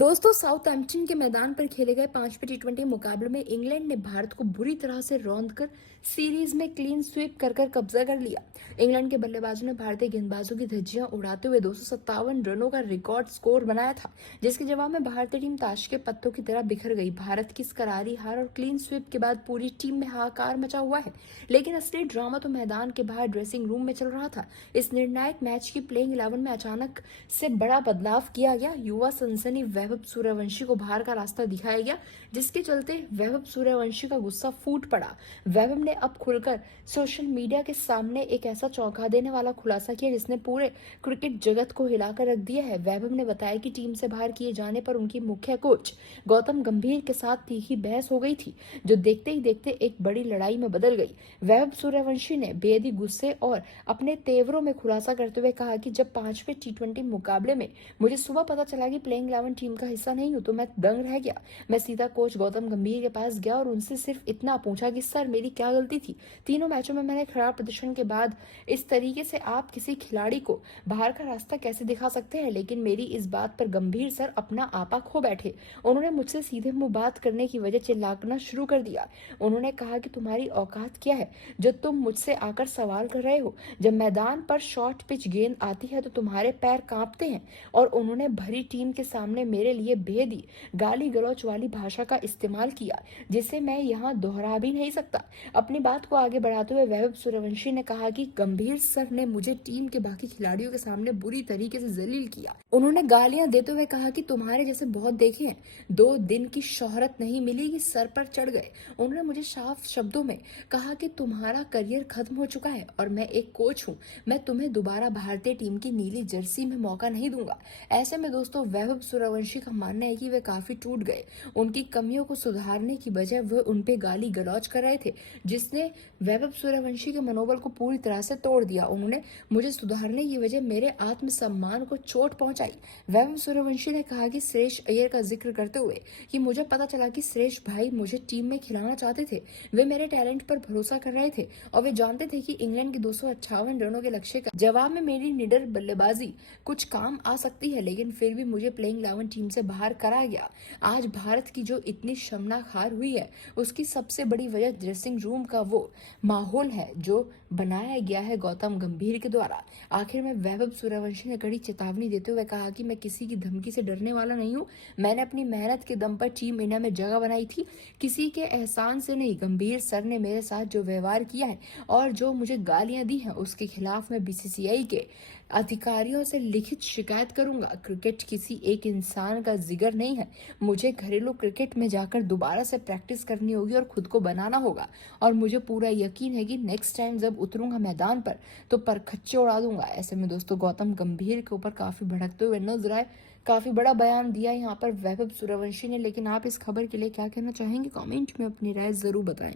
दोस्तों, साउथहैम्पटन के मैदान पर खेले गए 5वें टी20 मुकाबले में इंग्लैंड ने भारत को बुरी तरह से रौंदकर सीरीज में क्लीन स्वीप कर कब्जा कर लिया। इंग्लैंड के बल्लेबाजों ने भारतीय गेंदबाजों की धज्जियां उड़ाते हुए 257 रनों का रिकॉर्ड स्कोर बनाया था, जिसके जवाब में भारतीय टीम ताश के पत्तों की तरह बिखर गई। भारत की इस करारी हार और क्लीन स्वीप के बाद पूरी टीम में हाहाकार मचा हुआ है, लेकिन असली ड्रामा तो मैदान के बाहर ड्रेसिंग रूम में चल रहा था। इस निर्णायक मैच की प्लेइंग 11 में अचानक से बड़ा बदलाव किया गया। युवा सनसनी वैभव सूर्यवंशी को बाहर का रास्ता दिखाया गया, जिसके चलते वैभव सूर्यवंशी का गुस्सा फूट पड़ा। वैभव ने अब खुलकर सोशल मीडिया के सामने एक ऐसा चौंका देने वाला खुलासा किया जिसने पूरे क्रिकेट जगत को हिलाकर रख दिया है। वैभव ने बताया कि टीम से बाहर किए जाने पर उनकी मुख्य कोच गौतम गंभीर के साथ तीखी बहस हो गई थी, जो देखते ही देखते एक बड़ी लड़ाई में बदल गई। वैभव सूर्यवंशी ने बेहद गुस्से और अपने तेवरों में खुलासा करते हुए कहा कि जब 5वें टी20 मुकाबले में मुझे सुबह पता चला कि प्लेइंग 11 टीम का हिस्सा नहीं हूं तो मैं दंग रह गया। मैं सीधा कोच गौतम गंभीर के पास गया और उनसे सिर्फ इतना पूछा कि सर, मेरी क्या गलती थी? तीनों मैचों में मैंने खराब प्रदर्शन के बाद इस तरीके से आप किसी खिलाड़ी को बाहर का रास्ता कैसे दिखा सकते हैं? लेकिन मेरी इस बात पर गंभीर सर अपना आपा खो बैठे। उन्होंने मुझसे सीधे मुंह बात करने की वजह चिल्लाना शुरू कर दिया। उन्होंने कहा कि तुम्हारी औकात क्या है जो तुम मुझसे आकर सवाल कर रहे हो? जब मैदान पर शॉर्ट पिच गेंद आती है तो तुम्हारे पैर कांपते हैं। और उन्होंने भरी टीम के सामने मेरे लिए बेहदी गाली गलौच वाली भाषा का इस्तेमाल किया, जिसे मैं यहाँ दोहरा भी नहीं सकता। अपनी बात को आगे बढ़ाते हुए वैभव सूर्यवंशी ने कहा कि गंभीर सर ने मुझे टीम के बाकी खिलाड़ियों के सामने बुरी तरीके से जलील किया। उन्होंने गालियां देते हुए कहा कि तुम्हारे जैसे बहुत देखे हैं, 2 दिन की शोहरत नहीं मिली कि सर पर चढ़ गए। उन्होंने मुझे साफ शब्दों में कहा कि तुम्हारा करियर खत्म हो चुका है और मैं एक कोच हूँ, मैं तुम्हें दोबारा भारतीय टीम की नीली जर्सी में मौका नहीं दूंगा। ऐसे में दोस्तों, वैभव सूर्यवंशी का मानना है कि वे काफी टूट गए। उनकी कमियों को सुधारने की बजाय वह उन पे गाली गलौज कर रहे थे, जिसने वैभव सूर्यवंशी के मनोबल को पूरी तरह से तोड़ दिया। उन्होंने मुझे सुधारने की वजह मेरे आत्मसम्मान को चोट पहुंचाई। वैभव सूर्यवंशी ने कहा कि सुरेश अय्यर का जिक्र करते हुए कि मुझे पता चला कि सुरेश भाई मुझे टीम में खिलाना चाहते थे। वे मेरे टैलेंट पर भरोसा कर रहे थे और वे जानते थे कि इंग्लैंड के 258 रनों के लक्ष्य का जवाब में मेरी निडर बल्लेबाजी कुछ काम आ सकती है, लेकिन फिर भी मुझे प्लेइंग 11 टीम से बाहर करा गया। आज भारत की जो इतनी शर्मनाक हार हुई है, उसकी सबसे बड़ी वजह ड्रेसिंग रूम का वो माहौल है जो बनाया गया है गौतम गंभीर के द्वारा। आखिर में वैभव सूर्यवंशी ने कड़ी चेतावनी देते हुए कहा कि मैं किसी की धमकी से डरने वाला नहीं हूँ। मैंने अपनी मेहनत के दम पर टीम इंडिया में जगह बनाई थी, किसी के एहसान से नहीं। गंभीर सर ने मेरे साथ जो व्यवहार किया है और जो मुझे गालियां दी हैं, उसके खिलाफ मैं बीसीसीआई के अधिकारियों से लिखित शिकायत करूंगा। क्रिकेट किसी एक इंसान का जिगर नहीं है। मुझे घरेलू क्रिकेट में जाकर दोबारा से प्रैक्टिस करनी होगी और खुद को बनाना होगा, और मुझे पूरा यकीन है कि नेक्स्ट टाइम जब उतरूंगा मैदान पर तो परखच्चे उड़ा दूंगा। ऐसे में दोस्तों, गौतम गंभीर के ऊपर काफी भड़कते हुए नजर आए। काफी बड़ा बयान दिया यहाँ पर वैभव सूर्यवंशी ने। लेकिन आप इस खबर के लिए क्या कहना चाहेंगे? कमेंट में अपनी राय जरूर बताएं।